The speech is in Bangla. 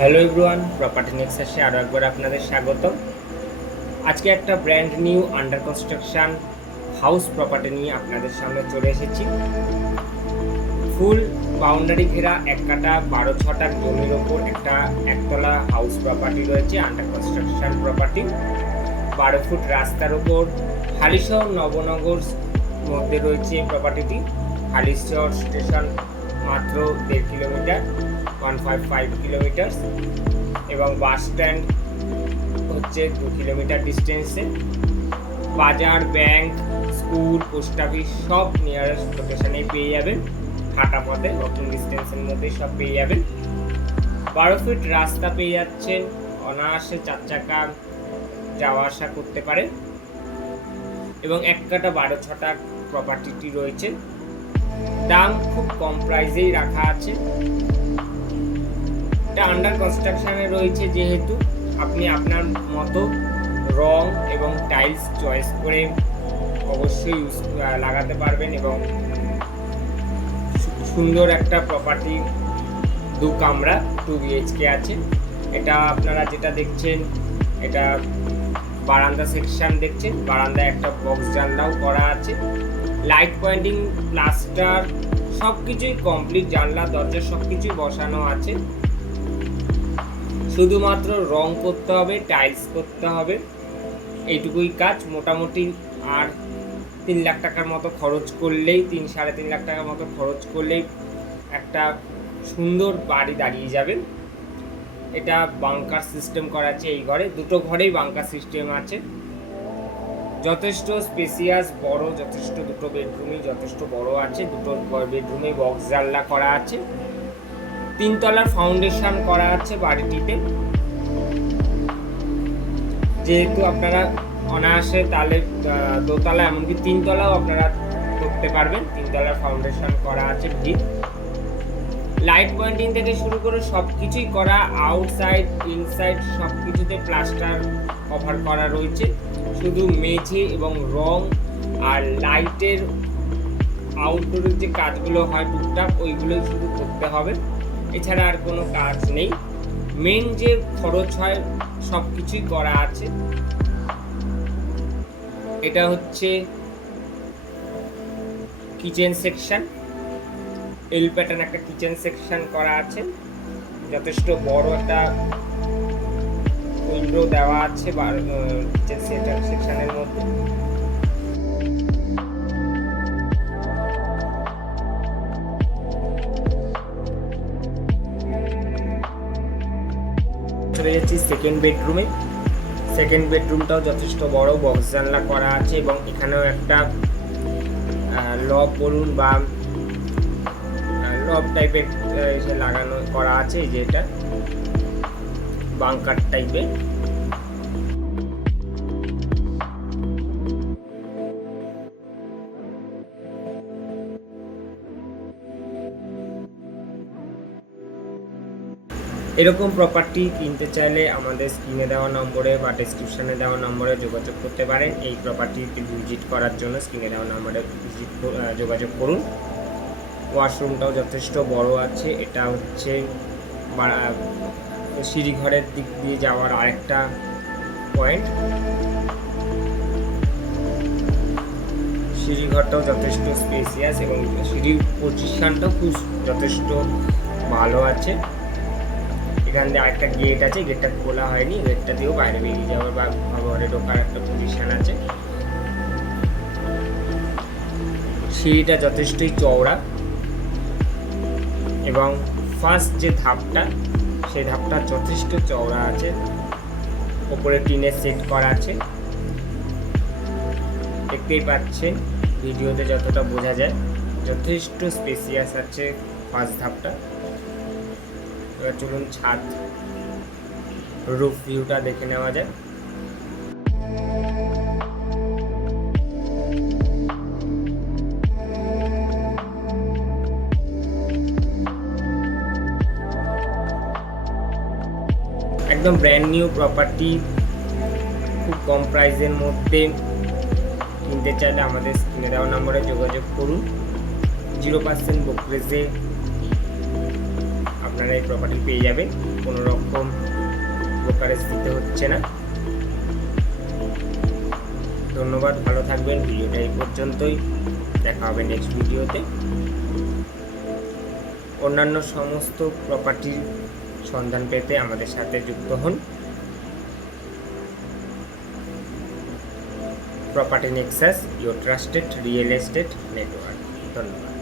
হ্যালো এভরিওয়ান, প্রপার্টি নেক্সাসে আরও একবার আপনাদের স্বাগতম। আজকে একটা brand new under construction house property নিয়ে আপনাদের সামনে চলে এসেছি। ফুল বাউন্ডারি ঘেরা এক কাটা 12 ছটাক জমির ওপর একটা একতলা হাউস প্রপার্টি রয়েছে, আন্ডার কনস্ট্রাকশন প্রপার্টি। 12 ফুট রাস্তার ওপর হালিশহর নবনগর মধ্যে রয়েছে প্রপার্টিটি। হালিশহর স্টেশন মাত্র 1.5 কিলোমিটার, 155 কিলোমিটার, এবং বাস স্ট্যান্ড হচ্ছে 2 কিলোমিটার ডিস্টেন্সে। বাজার, ব্যাংক, স্কুল, পোস্ট অফিস সব নিয়ারেস্ট লোকেশানেই পেয়ে যাবেন। হাঁটা পথে, ওয়াকিং ডিস্টেন্সের মধ্যেই সব পেয়ে যাবেন। 12 ফিট রাস্তা পেয়ে যাচ্ছেন, অনায়াসে 4 চাকা যাওয়া আসা করতে পারে, এবং এক কাটা 12 ছটাক প্রপার্টিটি রয়েছে। দাম খুব কম প্রাইসেই রাখা আছে। এটা আন্ডার কনস্ট্রাকশনে রয়েছে যেহেতু আপনি আপনার মতো রং এবং টাইলস চয়েস করে অবশ্যই লাগাতে পারবেন, এবং সুন্দর একটা প্রপার্টি। 2 কামরা 2 BHK আছে। এটা আপনারা যেটা দেখছেন, এটা বারান্দা সেকশন দেখছেন। বারান্দায় একটা বক্স জানলাও করা আছে। লাইট পয়েন্টিং, প্লাস্টার সব কিছুই কমপ্লিট, জানলা দরজা সব কিছুই বসানো আছে। শুধুমাত্র রং করতে হবে, টাইলস করতে হবে, এইটুকুই কাজ মোটামুটি। আর 3 লাখ টাকার মতো খরচ করলেই, 3-3.5 লাখ টাকার মতো খরচ করলেই একটা সুন্দর বাড়ি দাঁড়িয়ে যাবে। এটা বাংকার সিস্টেম করা আছে। এই ঘরে, দুটো ঘরেই বাংকার সিস্টেম আছে। যথেষ্ট স্পেসিয়াস, বড় যথেষ্ট। দুটো বেডরুমই যথেষ্ট বড় আছে। দুটো বেডরুমে বক্স জানলা করা আছে। 3 তলার ফাউন্ডেশন করা আছে বাড়িটিতে। যেহেতু আপনারা অনায়াসে তাহলে দোতলা, এমনকি 3 তলাও আপনারা করতে পারবেন। 3 তলার ফাউন্ডেশন করা আছে। ভিত লাইট পয়েন্টিং থেকে শুরু করে সব কিছুই করা, আউটসাইড ইনসাইড সব কিছুতে প্লাস্টার কভার করা রয়েছে। শুধু মেঝে এবং রং আর লাইটের আউটডোরের যে কাজগুলো হয় টুকটাক, ওইগুলোই শুধু করতে হবে, এছাড়া আর কোনো কাজ নেই। মেন যে খরচ হয় সব কিছুই করা আছে। এটা হচ্ছে কিচেন সেকশন, এল প্যাটার্ন একটা কিচেন সেকশন করা আছে। যথেষ্ট বড় একটা উইন্ডো দেওয়া আছে কিচেন সেকশনের মধ্যে। চলে যাচ্ছি সেকেন্ড বেডরুমে। সেকেন্ড বেডরুমটাও যথেষ্ট বড়, বক্স জানলা করা আছে, এবং এখানেও একটা লব বলুন বা লব টাইপের এসে লাগানো করা আছে। এই যে এটা বাংকার টাইপের। এরকম প্রপার্টি কিনতে চাইলে আমাদের স্ক্রিনে দেওয়া নম্বরে বা ডেসক্রিপশানে দেওয়া নম্বরে যোগাযোগ করতে পারেন। এই প্রপার্টিটি ভিজিট করার জন্য স্ক্রিনে দেওয়া নম্বরে যোগাযোগ করুন। ওয়াশরুমটাও যথেষ্ট বড় আছে। এটা হচ্ছে সিঁড়িঘরের দিক দিয়ে যাওয়ার আরেকটা পয়েন্ট। সিঁড়িঘরটাও যথেষ্ট স্পেসিয়াস, এবং সিঁড়ির পজিশনটাও খুব যথেষ্ট ভালো আছে। এখান দিয়ে আরেকটা গেট আছে, গেটটা খোলা হয়নি, গেটটা দিয়েও বাইরে বেরিয়ে যাওয়ার বা ঘরে ঢোকার একটা পজিশন আছে। সিঁড়িটা যথেষ্টই চওড়া, এবং ফার্স্ট যে ধাপটা, সেই ধাপটা যথেষ্ট চওড়া আছে। ওপরে টিনের সেট করা আছে, দেখতেই পাচ্ছেন ভিডিওতে যতটা বোঝা যায়। যথেষ্ট স্পেসিয়াস আছে ফার্স্ট ধাপটা। এবার চলুন ছাদ রুফ ভিউটা দেখে নেওয়া যায়। একদম ব্র্যান্ড নিউ প্রপার্টি, খুব কম প্রাইসের মধ্যে কিনতে চাইলে আমাদের স্ক্রিনে দেওয়া নম্বরে যোগাযোগ করুন। 0% ব্রোকারেজে আপনারা এই প্রপার্টি পেয়ে যাবেন। কোনো রকম ব্রোকারেজ দিতে হচ্ছে না। ধন্যবাদ, ভালো থাকবেন। ভিডিওটা এই পর্যন্তই, দেখা হবে নেক্সট ভিডিওতে। অন্যান্য সমস্ত প্রপার্টির সন্ধান পেতে আমাদের সাথে যুক্ত হন। Property Nexus, your trusted real estate network. ধন্যবাদ।